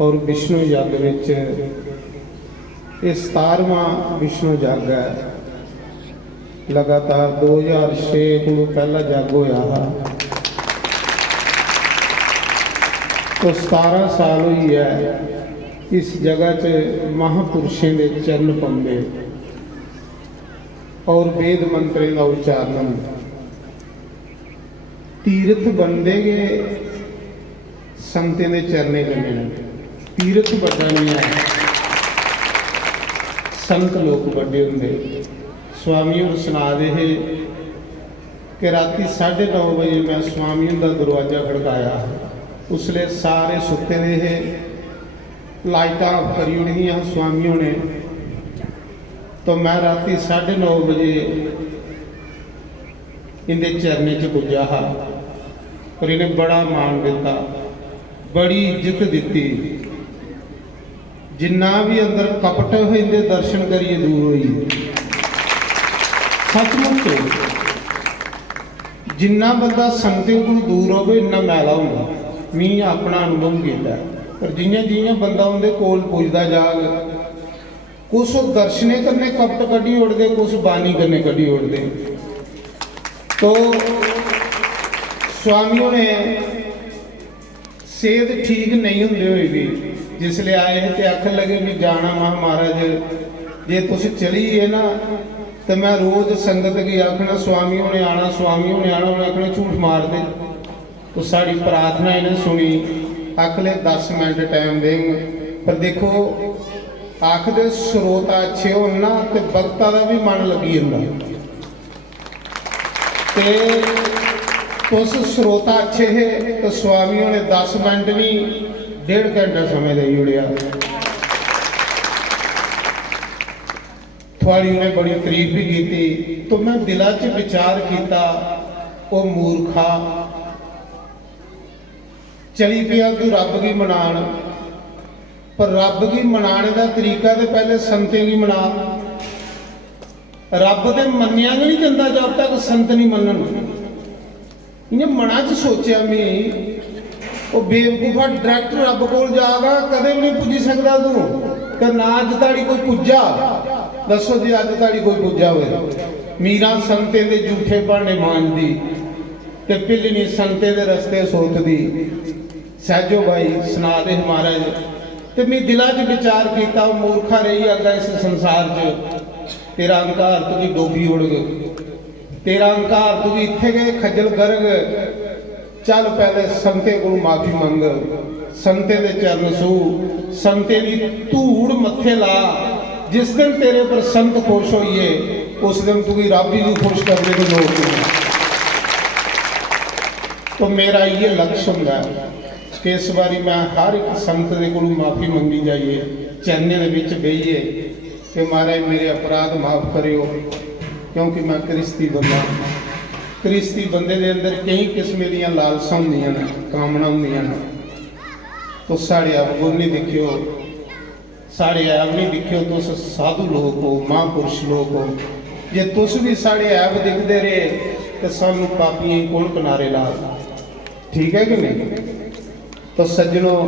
और विष्णु यज्ञ विच ये 17वां विष्णु यज्ञ है। लगातार 2006 को पहला यज्ञ होया तो 17 साल हुई है इस जगह च महापुरुषों के चरण पौंदे और वेद मंत्रों का उच्चारण तीर्थ बनते गए संगतें के चरने लगने। तीर्थ बड़ा नहीं है, संत लोग बड़े होंगे। स्वामी और सुना दे कि राती 9:30 बजे मैं स्वामी का दरवाजा खड़काया, उसले सारे सुते रहे, लाइटां करी उड़ियां स्वामियों ने। तो मैं राती 9:30 बजे इनके चरने च पुजा और इन्हें बड़ा मान दिता, बड़ी इज्जत दी। जिन्ना भी अंदर कपट हो इनके दर्शन करिए दूर हुई। सचमुच जिन्ना बंदा संगते को दूर हो इन्ना मैला होगा। मैं अपना अनुभव किया। पर जियां जियां बंदा उनके कोल पुजदा जाग, कुछ दर्शने करने कपट कड्ढी उड़ते, कुछ बानी करने कड्ढी उड़ते। तो स्वामियों ने सेहत ठीक नहीं होंदे हुए भी जिसले आए तो आखन लगे भी जाना महाराज जे तुम चली है ना तो मैं रोज संगत की आखना स्वामियों ने आना, स्वामियों ने आना। उन्हें आखना झूठ मार दे। तो साड़ी प्रार्थना इन्हें सुनी, अगले 10 मिनट टाइम देंगे। पर देखो आखदे स्रोता अच्छे हो ना तो भगता का भी मन लगी जाता। उस स्रोता अच्छे है तो स्वामियों ने 10 मिनट नहीं 1.5 घंटा समय दे उड़िया। थोड़ी उन्हें बड़ी तारीफ भी की। तो मैं दिला च विचार किया, वो मूर्खा चली पिया तू रब की मनाण, पर रब की मनाने का तरीका तो पहले संतें की मना। रब तो मनिया नहीं जाता जब तक संत नहीं मनन। इन्हें मना च सोचा मैं वो बेवकूफा डायरैक्ट रब को जागा कदे भी नहीं पुजी सकता तू। तो ना अज ताड़ी कोई पुजा दसो जी, अज ताड़ी कोई पुजा हो। मीरा संते दे झूठे भांडे मांजदी ते पिलनी संते दे रस्ते सोचदी। सहजो भाई सुना दे महाराज। तो मैं दिला च विचार किया, मूर्खा रही अगर इस संसार च तेरा अहंकार तू भी डोबी उड़ गई, तेरा अहंकार तू भी इत्थे गए खज्जल गर्ग। चल पहले संते को माफी मंग, संते दे चरण सू, संते की धूड़ मत्थे ला। जिस दिन तेरे पर संत खुश होइए उस दिन तू भी रब ही खुश करने की लोड़ नहीं। तो मेरा ये लक्ष्य होंगे कि इस बारी मैं हर एक संत के को माफी मंगी जाइए, चरने के विच बहिए कि महाराज मेरे अपराध माफ करियो, क्योंकि मैं क्रिस्ती बंदा। क्रिस्ती बंदे के अंदर कई किस्म दी लालसा होंदियां ने, कामना होंदियां ने। तो साढ़े अवगुण नहीं दिखियो, साढ़े ऐब नहीं दिखियो। तुस साधु लोग हो, महापुरुष लोग हो। जे तुस भी साढ़े ऐब दिखते रहे तो सानू पापियां कौन किनारे ला। ठीक है कि नहीं? तो सज्जनों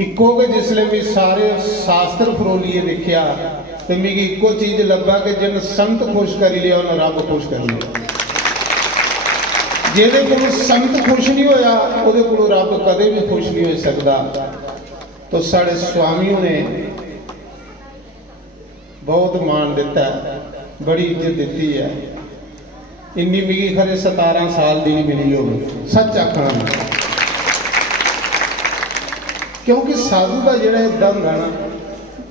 इको के जिसले भी सारे शास्त्र फरोलिए देखिया तो मेरी इको चीज लगा कि जिन संत खुश कर लिया उन्हें रब खुश कर लिया। जेदे को संत खुश नहीं होया उहदे कोलों रब कदे भी खुश नहीं हो सकता। तो साढ़े स्वामियों ने बहुत मान दिता है, बड़ी इज्जत दी है। इन्नी मिगी खरे 17 साल की नहीं मिली हो, सच आखना। क्योंकि साधु का जोड़ा इदा होंगे ना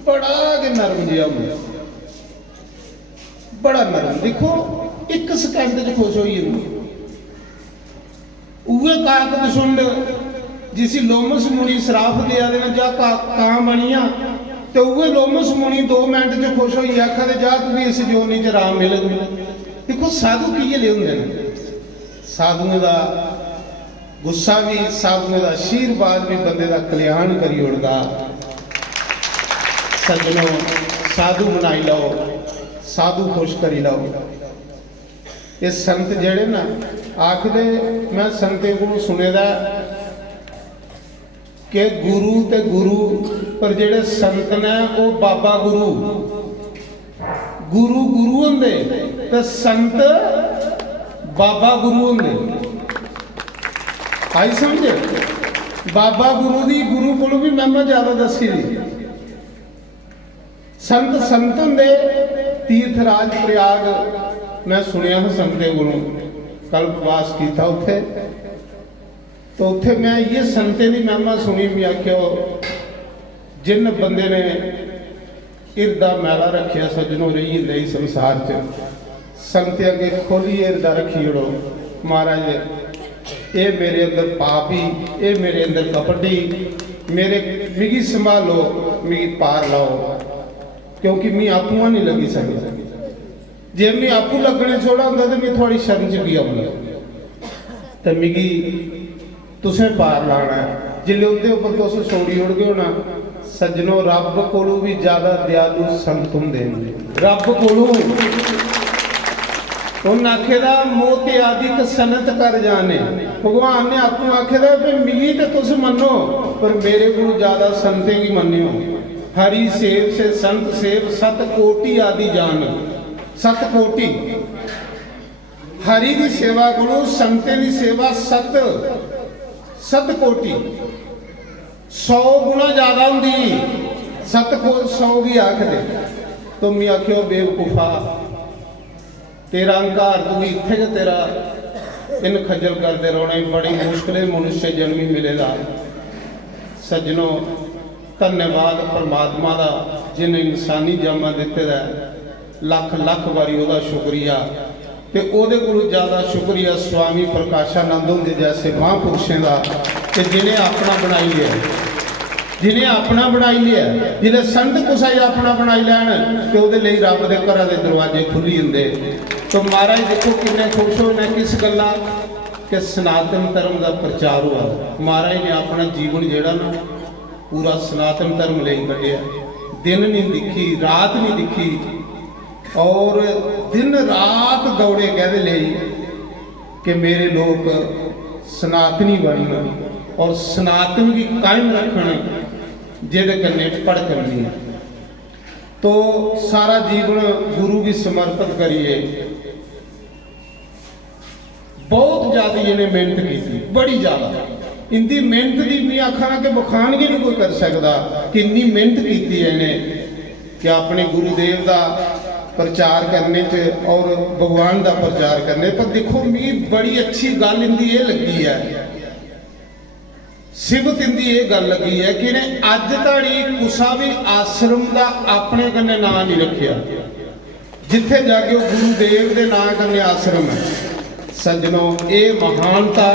बड़ा के नरम जिहा होंगे, बड़ा नरम। देखो 1 सेकंड च खुश हो जाती। उहे काकत सुंड जिसी लोमस मुनी सराफ दिया देना जा कां बनिया तो उहे लोमस मुनी 2 मिनट च खुश हो आखा जा तुझे इस जोनी च आराम मिल। देखो साधु की ले होंगे, साधुओं का गुस्सा भी, साधुओं का आशीर्वाद भी बंदे का कल्याण करी उड़दा। सज्जनों साधु बनाई लो, साधु खुश करी लो। ये संत जेड़े ना आखदे, मैं संते को सुने दा कि गुरु ते गुरु पर जेड़े संत ने वो बाबा गुरु गुरु गुरु होंदे ते संत बाबा गुरु होंदे। आई समझे? बाबा गुरु दी गुरु को भी महिमा ज्यादा दसी दी। संत संत होंदे। तीर्थराज प्रयाग मैं सुनिया संते को कल्पवास किया उत्थे, तो उत्थे मैं ये संते की महिमा सुनी। भी आख्यो जिन बंदे ने हिरदा मैला रखिया सज्जनों रही रही संसार च, संते अगे खोली हिरदा रखी उड़ो महाराज ये मेरे अंदर पापी, ये मेरे अंदर कपटी, मेरे मिगी संभालो, मिगी पार लाओ, क्योंकि मैं आपूआ नहीं लगी सकता। जे मैं आपू लगने छोड़ा होंदा तो मैं थोड़ी शर्म च भी आऊंगा, तो मिगी तुसें पार लाना है। जिले उनके उपर तुस सोड़ी उड़ गए होना सज्जनों, रब कोलों भी ज्यादा दयालु संत हुंदे ने। रब कोलों उन्हें आखेदा मोती आदि सनत कर जाने। भगवान ने आपको आखेदा भी मिगी तो तुस मनो, पर मेरे को ज्यादा संते की मनियो। हरि सेव से संत सेव सत कोटि आदि जान। सत कोटि हरि की सेवा करो, संते की सेवा सत सत कोटि 100 गुना ज्यादा होंगी। सत को 100 की आखदे। तो मैं आख्यो बेवकूफा तेरा अंकार तू इत्थे के तेरा इन खजल करते रहना बड़ी मुश्किल मनुष्य जन्मी मिलेगा। सज्जनों धन्यवाद परमात्मा का जिन्हें इंसानी जामा दिते दा, लख लख बारी ओदा शुक्रिया। ते ओदे कोलों ज़्यादा शुक्रिया स्वामी प्रकाशानंद होंदे जैसे महापुरुषों का, कि जिन्हें अपना बनाई लिया, जिन्हें अपना बनाई लिया। जिन्हें संत कुसाई अपना बनाई लैन कि ओदे लई रब दे घरां दे दरवाजे खुली हुंदे। तो महाराज देखो किन्ने खुश होने किस गल्ला कि सनातन धर्म का प्रचार हुआ। महाराज ने अपना जीवन जेड़ा ना पूरा सनातन धर्म लई कढ़िया। दिन नहीं दिखी, रात नहीं दिखी, और दिन रात दौड़े कहते ले कि मेरे लोग सनातनी बनन और सनातन की कायम रखन, जेदे कन्ने पढ़ करनी है। तो सारा जीवन गुरु भी समर्पित करिए। बहुत ज़्यादा इन्हें मेहनत की, बड़ी ज़्यादा। इनकी मेहनत की मैं आखा कि बखान भी नहीं कोई कर सकता कि इन्नी मेहनत की इन्हें कि अपने गुरुदेव का प्रचार करने च और भगवान का प्रचार करने। पर देखो मी बड़ी अच्छी गल इनकी ये लगी है, सिबत इनकी ये गल लगी है कि इन्हें अज ताड़ी कुसा भी आश्रम का अपने कन्ने नाम नहीं रखिया। जिथे जाके गुरुदेव के नाम कन्ने आश्रम है। सज्जनों ये महानता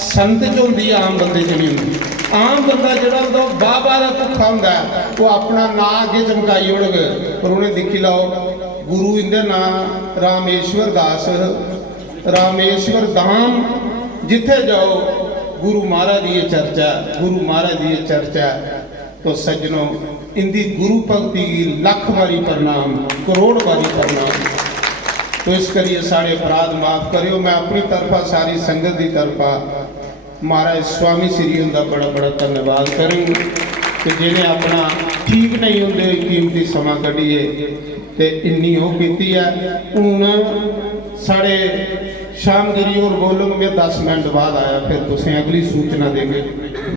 संत च होंदी, आम बंदे च नहीं होंदी। आम बंदा जोड़ा होंदा बाह बाह का भुखा होंदा, वो अपना नाम अगे चमकाई उड़ गए। पर उन्हें देखी लाओ गुरु इनका नाम रामेश्वर दास, रामेश्वर धाम। जिथे जाओ गुरु महाराज की चर्चा, गुरु महाराज की चर्चा। तो सज्जनों इनकी गुरु भक्ति लख बारी प्रणाम, करोड़ बारी प्रणाम। तो इस करिए सारे अपराध माफ करियो। मैं अपनी तरफा सारी संगत की तरफा महाराज स्वामी श्री उनका बड़ा बड़ा धन्यवाद करूँ कि जिन्हें अपना ठीक नहीं होंगे कीमती समा कढ़िए तो इन्नी वो की है। हूँ साढ़े शामगिरी और बोलोगे मैं 10 मिनट बाद आया, फिर तुसें अगली सूचना देंगे।